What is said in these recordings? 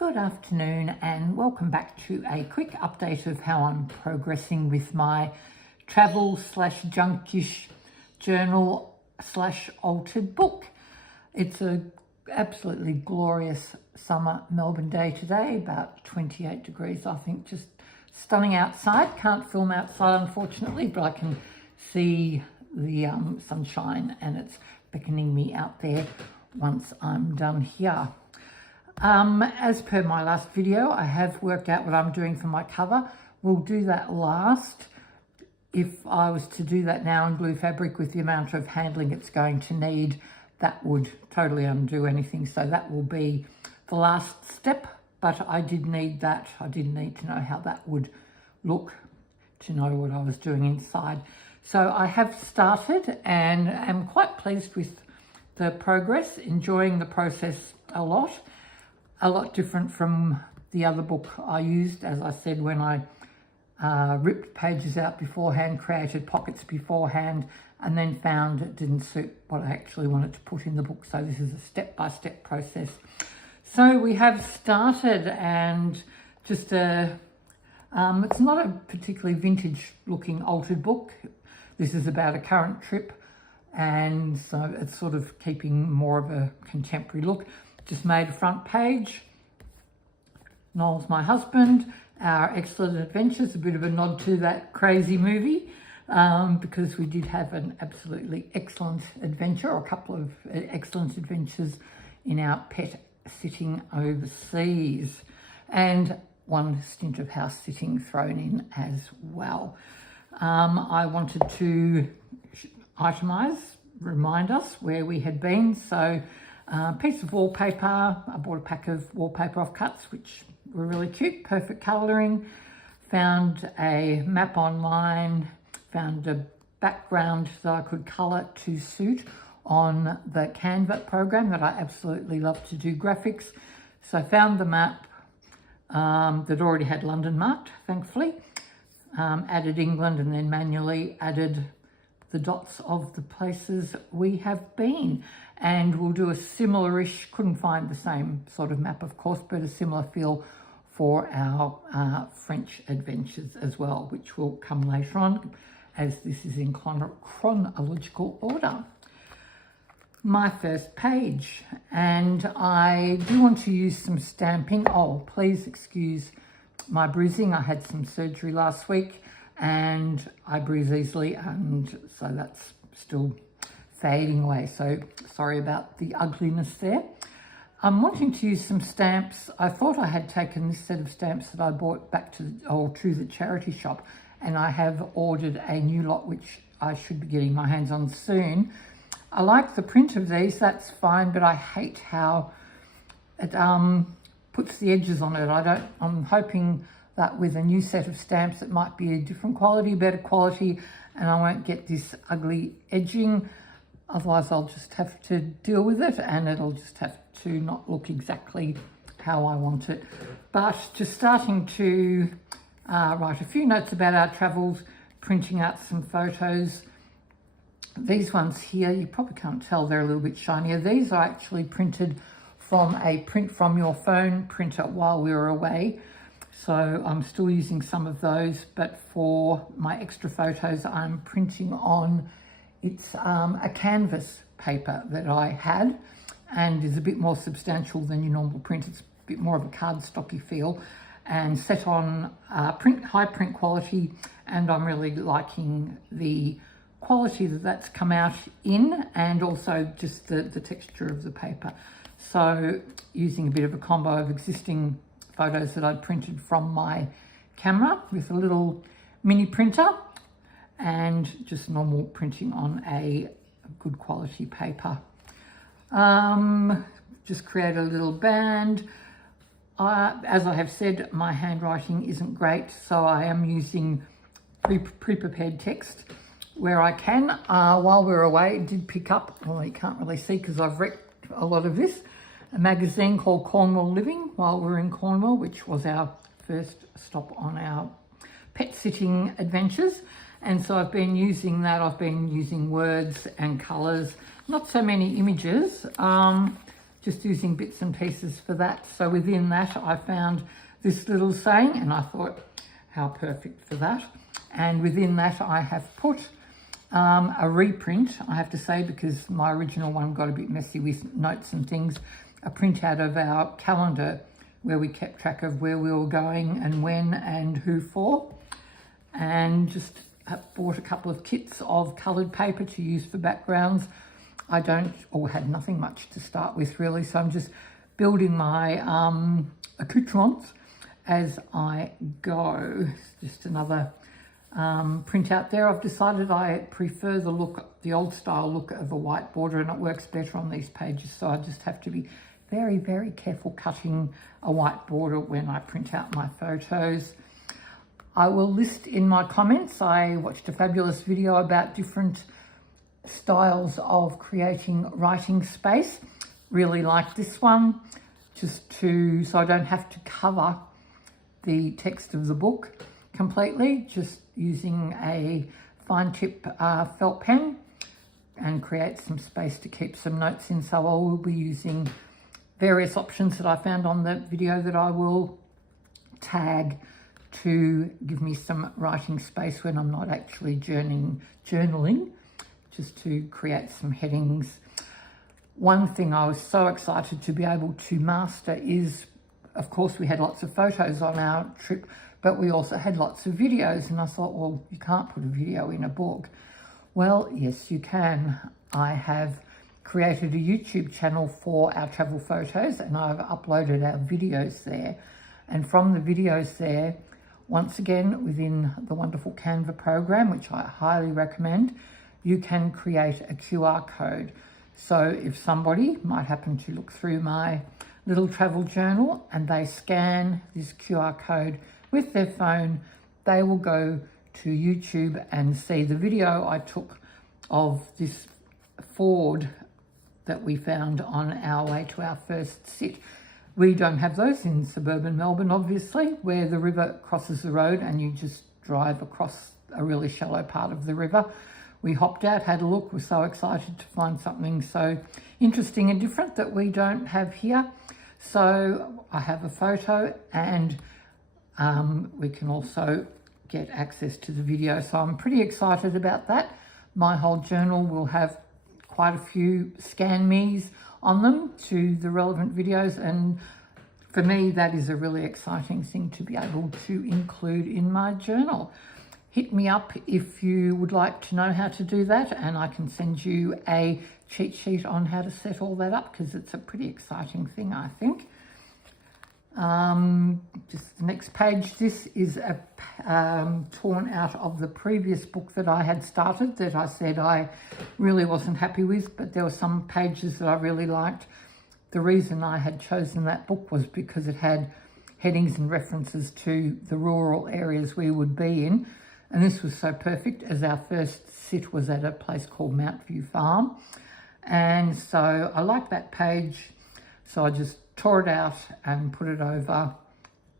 Good afternoon and welcome back to a quick update of how I'm progressing with my travel / junkish journal / altered book. It's a absolutely glorious summer Melbourne day today, about 28 degrees I think, just stunning outside. Can't film outside unfortunately, but I can see the sunshine and it's beckoning me out there once I'm done here. As per my last video, I have worked out what I'm doing for my cover. We'll do that last. If I was to do that now in blue fabric with the amount of handling it's going to need, that would totally undo anything. So that will be the last step, but I did need that. I did need to know how that would look to know what I was doing inside. So I have started and am quite pleased with the progress, enjoying the process a lot different from the other book I used, as I said, when I ripped pages out beforehand, created pockets beforehand, and then found it didn't suit what I actually wanted to put in the book. So this is a step-by-step process. So we have started, and just it's not a particularly vintage looking altered book. This is about a current trip, and so it's sort of keeping more of a contemporary look. Just made a front page. Noel's my husband. Our excellent adventures, a bit of a nod to that crazy movie, because we did have an absolutely excellent adventure, or a couple of excellent adventures in our pet sitting overseas, and one stint of house sitting thrown in as well. I wanted to itemize, remind us where we had been. So piece of wallpaper. I bought a pack of wallpaper offcuts, which were really cute, perfect colouring. Found a map online, found a background that I could colour to suit on the Canva program that I absolutely love to do graphics. So I found the map that already had London marked, thankfully. Added England and then manually added the dots of the places we have been. And we'll do a similar-ish, couldn't find the same sort of map of course, but a similar feel for our French adventures as well, which will come later on as this is in chronological order. My first page, and I do want to use some stamping. Oh, please excuse my bruising. I had some surgery last week and I bruise easily, and so that's still fading away. So sorry about the ugliness there. I'm wanting to use some stamps. I thought I had taken this set of stamps that I bought back to the charity shop, and I have ordered a new lot which I should be getting my hands on soon. I like the print of these, that's fine, but I hate how it puts the edges on it. I'm hoping that with a new set of stamps it might be a different quality, better quality, and I won't get this ugly edging. Otherwise I'll just have to deal with it and it'll just have to not look exactly how I want it. But just starting to write a few notes about our travels, printing out some photos. These ones here, you probably can't tell, they're a little bit shinier. These are actually printed from a print from your phone printer while we were away. So I'm still using some of those, but for my extra photos, I'm printing on, it's a canvas paper that I had and is a bit more substantial than your normal print. It's a bit more of a cardstocky feel and set on high print quality, and I'm really liking the quality that's come out in, and also just the texture of the paper. So using a bit of a combo of existing photos that I'd printed from my camera with a little mini printer and just normal printing on a good quality paper. Just create a little band. As I have said, my handwriting isn't great, so I am using pre-prepared text where I can. While we were away, it did pick up, well, you can't really see because I've wrecked a lot of this, a magazine called Cornwall Living while we were in Cornwall, which was our first stop on our pet sitting adventures. And so I've been using that. I've been using words and colours, not so many images, just using bits and pieces for that. So within that, I found this little saying, and I thought, how perfect for that. And within that, I have put a reprint, I have to say, because my original one got a bit messy with notes and things, a printout of our calendar where we kept track of where we were going and when and who for. And just bought a couple of kits of coloured paper to use for backgrounds. I had nothing much to start with really, so I'm just building my accoutrements as I go. It's just another print out there. I've decided I prefer the old style look of a white border, and it works better on these pages, so I just have to be very, very careful cutting a white border when I print out my photos. I will list in my comments, I watched a fabulous video about different styles of creating writing space. Really like this one, so I don't have to cover the text of the book completely, just using a fine tip felt pen, and create some space to keep some notes in. So I will be using various options that I found on the video that I will tag to give me some writing space when I'm not actually journaling, just to create some headings. One thing I was so excited to be able to master is, of course, we had lots of photos on our trip, but we also had lots of videos, and I thought, well, you can't put a video in a book. Well, yes, you can. I have created a YouTube channel for our travel photos, and I've uploaded our videos there. And from the videos there, once again, within the wonderful Canva program, which I highly recommend, you can create a QR code. So if somebody might happen to look through my little travel journal and they scan this QR code with their phone, they will go to YouTube and see the video I took of this Ford that we found on our way to our first sit. We don't have those in suburban Melbourne, obviously, where the river crosses the road and you just drive across a really shallow part of the river. We hopped out, had a look, were so excited to find something so interesting and different that we don't have here. So I have a photo, and we can also get access to the video. So I'm pretty excited about that. My whole journal will have quite a few scan me's on them to the relevant videos, and for me that is a really exciting thing to be able to include in my journal. Hit me up if you would like to know how to do that, and I can send you a cheat sheet on how to set all that up, because it's a pretty exciting thing, I think. Just the next page, this is a torn out of the previous book that I had started that I said I really wasn't happy with, but there were some pages that I really liked. The reason I had chosen that book was because it had headings and references to the rural areas we would be in, and this was so perfect, as our first sit was at a place called Mount View Farm, and so I liked that page, so I just tore it out and put it over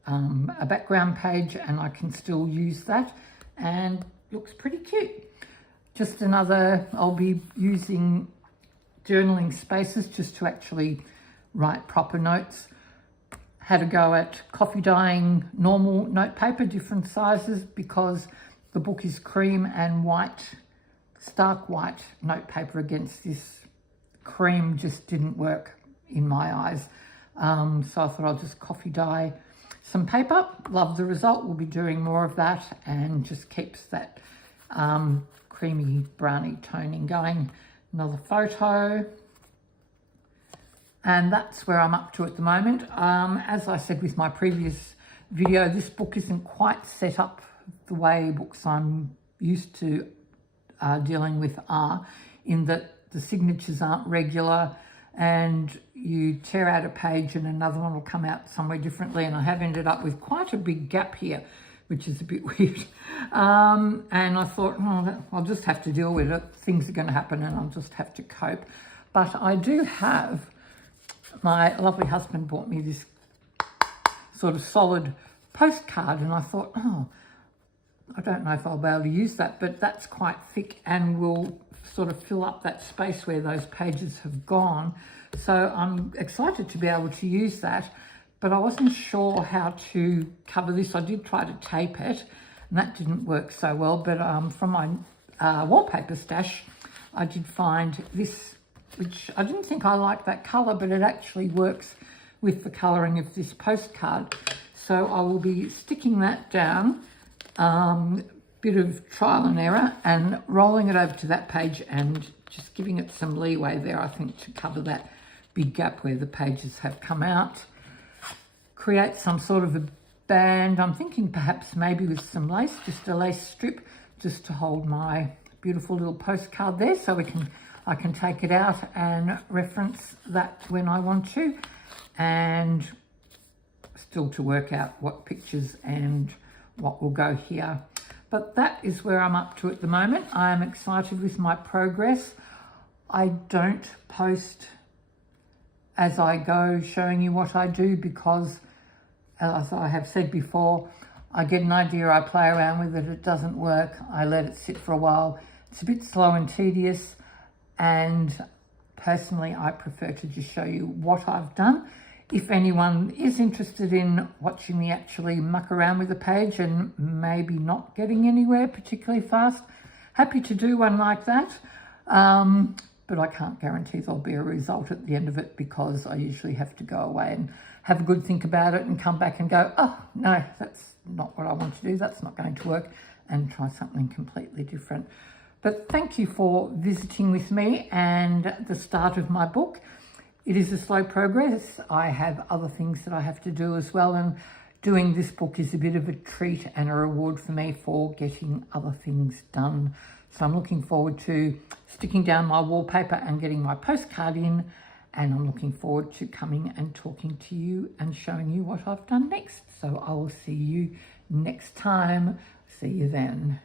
a background page, and I can still use that, and looks pretty cute. Just another, I'll be using journaling spaces just to actually write proper notes. Had a go at coffee dyeing normal notepaper, different sizes, because the book is cream and white, stark white notepaper against this cream just didn't work in my eyes. So I thought I'll just coffee dye some paper. Love the result. We'll be doing more of that, and just keeps that creamy browny toning going. Another photo. And that's where I'm up to at the moment. As I said with my previous video, this book isn't quite set up the way books I'm used to dealing with are, in that the signatures aren't regular, and you tear out a page and another one will come out somewhere differently, and I have ended up with quite a big gap here, which is a bit weird. And I thought, oh, I'll just have to deal with it. Things are going to happen and I'll just have to cope. But I do have, my lovely husband bought me this sort of solid postcard, and I thought, oh, I don't know if I'll be able to use that, but that's quite thick and will sort of fill up that space where those pages have gone. So I'm excited to be able to use that, but I wasn't sure how to cover this. I did try to tape it and that didn't work so well, but from my wallpaper stash, I did find this, which I didn't think I liked that colour, but it actually works with the colouring of this postcard. So I will be sticking that down, bit of trial and error, and rolling it over to that page and just giving it some leeway there, I think, to cover that big gap where the pages have come out. Create some sort of a band. I'm thinking perhaps maybe with some lace, just a lace strip, just to hold my beautiful little postcard there, so I can take it out and reference that when I want to, and still to work out what pictures and what will go here. But that is where I'm up to at the moment. I am excited with my progress. I don't post as I go showing you what I do because, as I have said before, I get an idea, I play around with it, it doesn't work, I let it sit for a while. It's a bit slow and tedious, and personally I prefer to just show you what I've done. If anyone is interested in watching me actually muck around with the page and maybe not getting anywhere particularly fast, happy to do one like that. But I can't guarantee there'll be a result at the end of it because I usually have to go away and have a good think about it and come back and go, oh, no, that's not what I want to do. That's not going to work, and try something completely different. But thank you for visiting with me and the start of my book. It is a slow progress. I have other things that I have to do as well, and doing this book is a bit of a treat and a reward for me for getting other things done. So I'm looking forward to sticking down my wallpaper and getting my postcard in, and I'm looking forward to coming and talking to you and showing you what I've done next. So I will see you next time. See you then.